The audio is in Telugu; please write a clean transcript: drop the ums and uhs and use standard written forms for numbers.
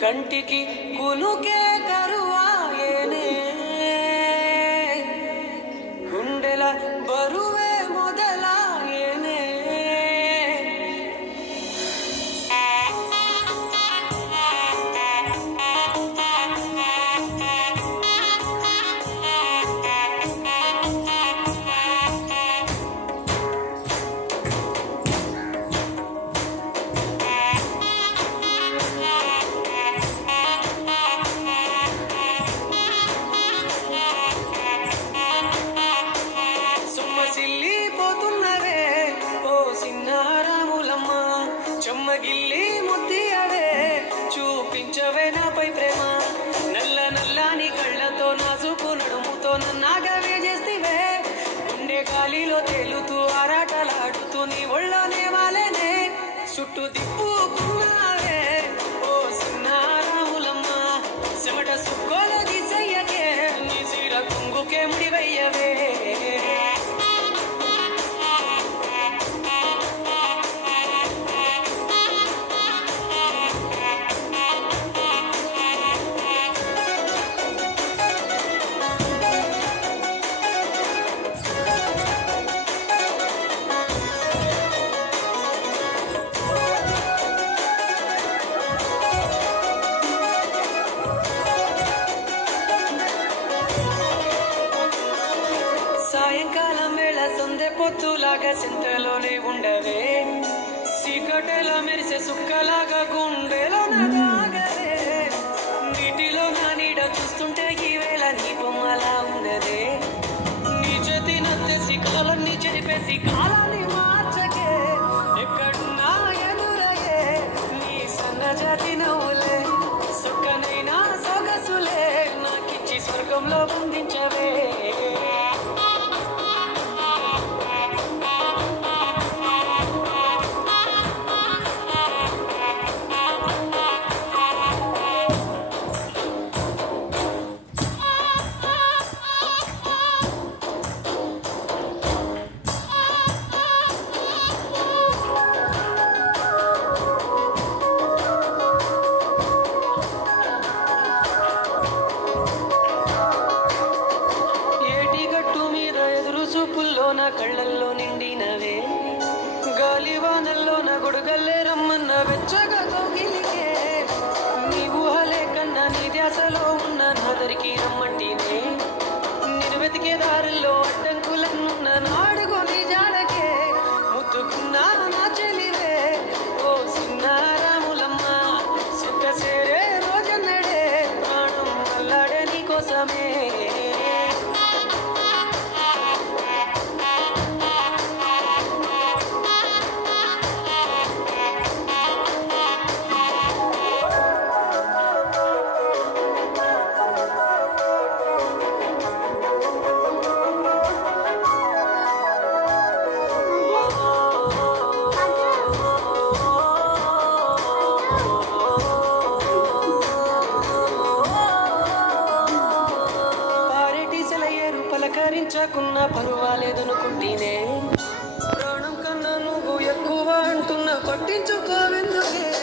కంటికి కునుకే కరువాయేనే గుండెల బరువే మొదలాయేనే చెమ్మగిల్లి ముద్దియవే చూపించవే నాపై ప్రేమ నల్ల నల్లని కళ్ళతో నాజుకు నడుముతో నన్నాగవే చేస్తివే గుండె గాలిలో తేలుతూ ఆరాటలాడుతూ నీ ఒళ్ళోనే వాలేనే చుట్టూ తిప్పుకున్నావే ఓ సిన్నారాములమ్మ చెమట సుక్కోల దిశయ్యకే నీ చీర కొంగుకే ముడివయ్యవే సాయంకాలం వేళ సందె పొత్తులాగా చింతలోనే ఉండవే చీకటిలో మెరిసే సుక్కలాగా గుండెలో నాగవే నీటిలో నా నీడ చూస్తుంటే ఈ వేళ నీ బొమ్మలా ఉన్నదే నీ చేతి నత్తేసి కాలాన్ని చెరిపేసి కాలాన్ని మార్చకే ఎక్కడున్నా ఎదురయ్యే నీ సన్నజాతి నవ్వులే సుక్కనైనా సొగసులే నాకిచ్చి స్వర్గంలో బంధించవే నా కళ్ళల్లో నిండినవే గాలివానల్లో నా గొడుగల్లే రమ్మన్న వెచ్చగా కౌగిలికే నీ ఊహలే కన్నా నీ ధ్యాసలో ఉన్న నాదరికి రమ్మంటినే నేను వెతికే దారుల్లో అడ్డంకులన్నున్న నాడుగో నీ జాడకే ముద్దుకున్నా నా చెలివే ఓ సిన్నారాములమ్మ సుక్క సేరే రోజన్నడే ప్రాణం అల్లాడే నీ కోసమే పలకరించకున్నా పర్వాలేదనుకుంటేనే ప్రాణం కన్నా నువ్వు ఎక్కువ అంటున్నా పట్టించుకోవెందుకే